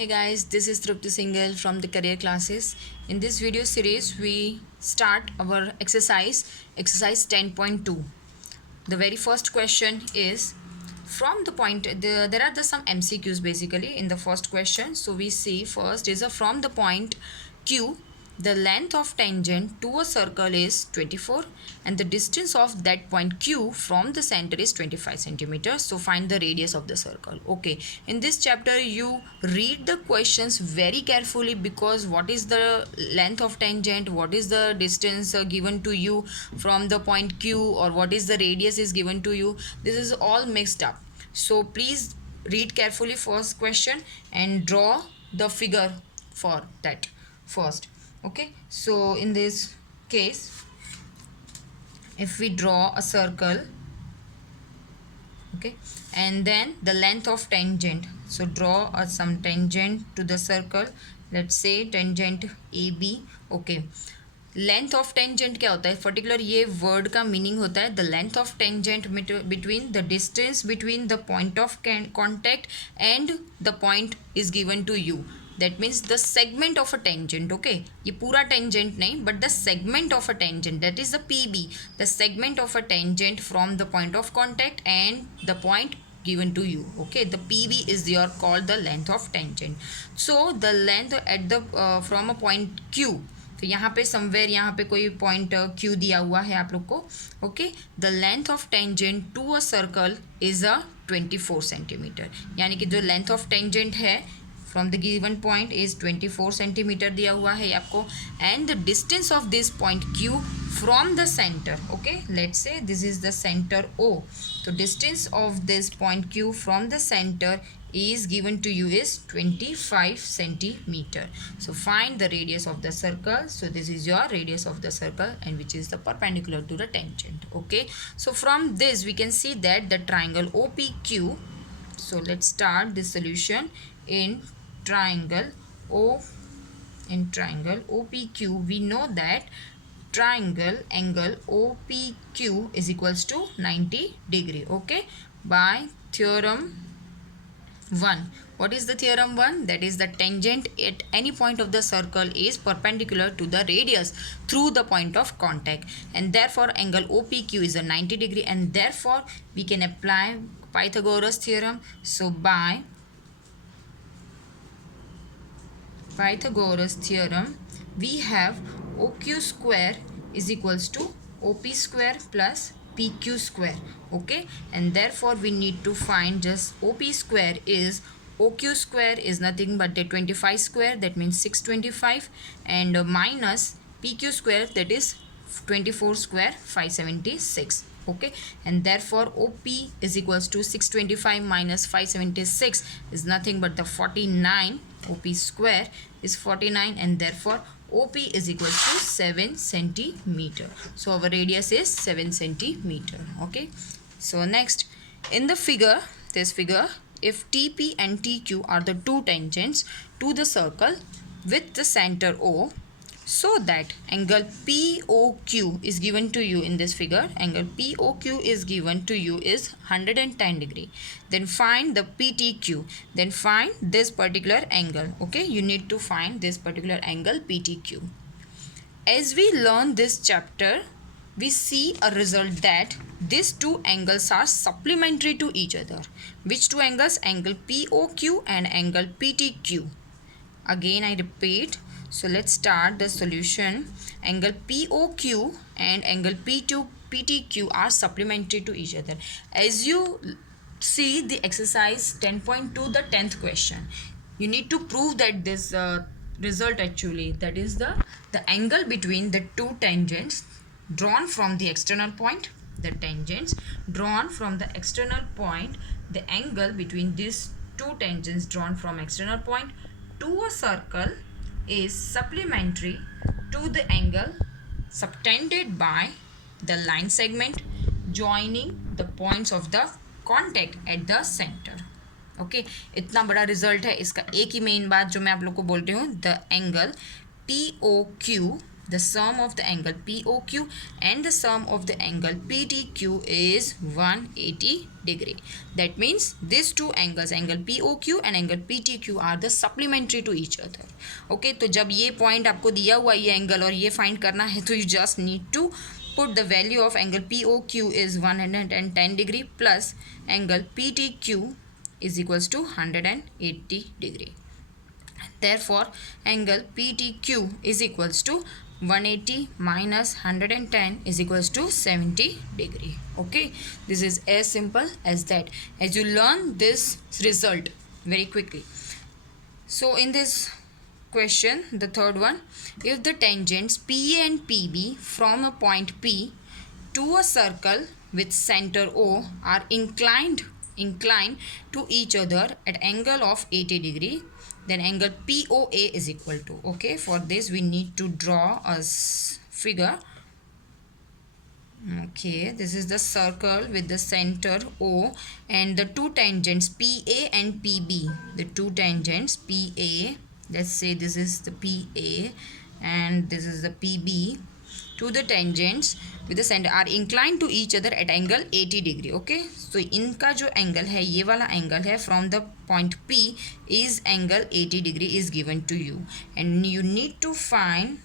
Hey guys, this is Trupti Singhal from the Career Classes. In this video series, we start our exercise 10.2. The very first question is from the point, there are some MCQs basically in the first question. So we see first is from the point Q, the length of tangent to a circle is 24 and the distance of that point Q from the center is 25 centimeters. So find the radius of the circle. Okay, in this chapter you read the questions very carefully because what is the length of tangent, what is the distance given to you from the point Q, or what is the radius is given to you. This is all mixed up. So please read carefully first question and draw the figure for that first. Okay, so in this case, if we draw a circle, okay, and then the length of tangent, so draw some tangent to the circle. Let's say tangent AB. Okay, length of tangent क्या होता है particular ये word का meaning होता है the length of tangent between the distance between the point of contact and the point is given to you. That means the segment of a tangent. Okay, ये पूरा tangent नहीं but the segment of a tangent, that is the PB, the segment of a tangent from the point of contact and the point given to you. Okay, the pb is your called the length of tangent. So the length at the from a point q, तो यहाँ पे somewhere यहाँ पे कोई point Q दिया हुआ है आप लोग को. Okay, the length of tangent to a circle is 24 centimetre. यानी कि जो लेंथ ऑफ टेंजेंट है from the given point is 24 centimetre दिया हुआ है आपको. And the distance of this point Q from the centre. Okay, let's say this is the centre O. तो distance of this point Q from the centre is given to you is 25 centimeter. So find the radius of the circle. So this is your radius of the circle and which is the perpendicular to the tangent. Okay, so from this we can see that the triangle OPQ. So let's start this solution. In triangle OPQ, we know that triangle angle OPQ is equals to 90 degree. Okay, by theorem 1. What is the theorem 1? That is the tangent at any point of the circle is perpendicular to the radius through the point of contact, and therefore angle OPQ is a 90 degree, and therefore we can apply Pythagoras theorem. So by Pythagoras theorem we have OQ square is equals to OP square plus PQ square. Okay, and therefore we need to find just OP square is OQ square is nothing but the 25 square, that means 625, and minus PQ square, that is 24 square 576. Okay, and therefore OP is equals to 625 minus 576 is nothing but the 49. OP square is 49 and therefore OP is equals to 7 centimeter. So our radius is 7 centimeter. Okay, so next in the figure, this figure, if TP and TQ are the two tangents to the circle with the center O, so that angle POQ is given to you in this figure. Angle POQ is given to you is 110 degree. Then find the PTQ. Then find this particular angle. Okay, you need to find this particular angle PTQ. As we learn this chapter, we see a result that these two angles are supplementary to each other. Which two angles? Angle POQ and angle PTQ. Again I repeat. So let's start the solution. Angle POQ and angle PTQ are supplementary to each other. As you see the exercise 10.2, the 10th question, you need to prove that this result actually, that is the angle between the two tangents drawn from the external point, the tangents drawn from the external point, the angle between these two tangents drawn from external point to a circle is supplementary to the angle subtended by the line segment joining the points of the contact at the center. Okay, इतना बड़ा result है इसका. एक ही main बात जो मैं आप लोग को बोल रही हूँ, the angle POQ, the sum of the angle POQ and the sum of the angle PTQ is 180 degree. That means these two angles, angle POQ and angle PTQ, are the supplementary to each other. Okay, तो जब ये point आपको दिया हुआ ये angle और ये find करना है तो you just need to put the value of angle POQ is 110 degree plus angle PTQ is equals to 180 degree. Therefore, angle PTQ is equals to 180 minus 110 is equals to 70 degree. Okay, this is as simple as that. As you learn this result very quickly. So in this question, the third one, if the tangents PA and PB from a point P to a circle with center O are inclined to each other at angle of 80 degree, then angle POA is equal to, okay, for this we need to draw a figure. Okay, this is the circle with the center O and the two tangents PA and PB. The two tangents PA, let's say this is the PA and this is the PB. To the tangents with the center are inclined to each other at angle 80 degree. Okay, so इनका जो angle है, ये वाला angle है from the point P is angle 80 degree is given to you, and you need to find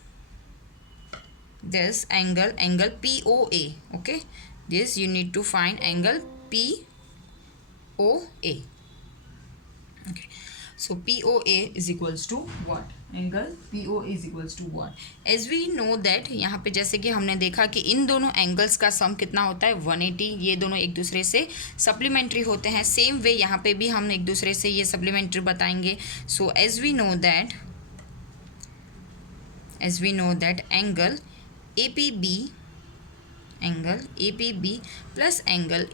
this angle POA. Okay, this you need to find angle POA. Okay, so POA is equals to what? Angle POA is equals to what? As we know that यहाँ पे जैसे कि हमने देखा कि इन दोनों angles का सम कितना होता है 180. ये दोनों एक दूसरे से सप्लीमेंट्री होते हैं. सेम वे यहाँ पे भी हम एक दूसरे से ये सप्लीमेंट्री बताएंगे. So as we know that angle APB plus angle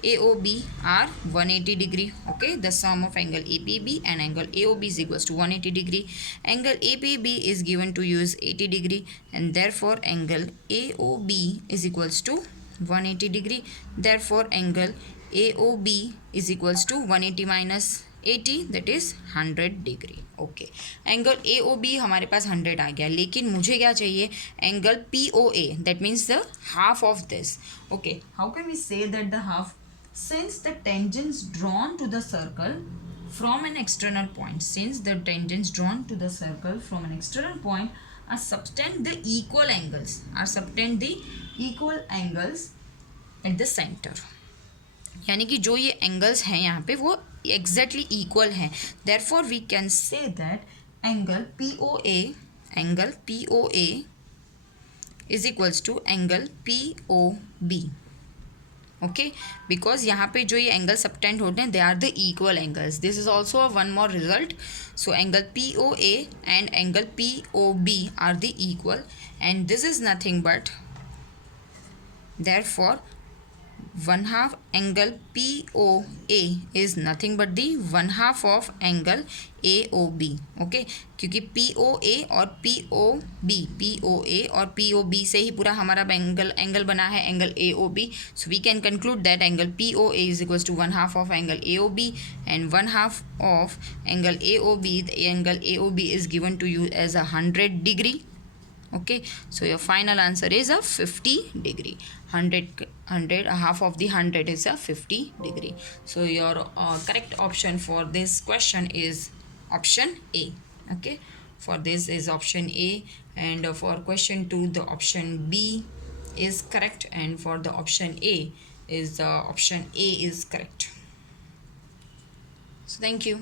AOB are 180 degree. Okay, the sum of angle APB and angle AOB is equals to 180 degree. Angle APB is given to you as 80 degree, and therefore angle AOB is equals to 180 degree. Therefore angle AOB is equals to 180 minus 80, that is 100 degree. Okay, angle AOB हमारे पास 100 आ गया, लेकिन मुझे क्या चाहिए? Angle POA, that means the half of this. Okay, how can we say that the half? Since the tangents drawn to the circle from an external point, are subtend the equal angles at the center. यानी कि जो ये angles हैं यहाँ पे वो exactly equal हैं. Therefore we can say that angle POA is equals to angle POB. Okay, because यहाँ पे जो ये एंगल सबटेंड होते हैं they are the equal angles. This is also one more result. So angle POA and angle POB are the equal, and this is nothing but therefore 1/2 angle POA is nothing but the 1/2 of angle AOB. Okay, क्योंकि POA और POB से ही पूरा हमारा angle बना है angle AOB. So we can conclude that angle POA is equals to 1/2 of angle AOB, and 1/2 of angle AOB, the angle AOB is given to you as 100 degree. Okay, so your final answer is a 50 degree. 100 half of the 100 is a 50 degree. So your correct option for this question is option A. Okay, for this is option A, and for question 2 the option B is correct, and for the option A is option A is correct. So thank you.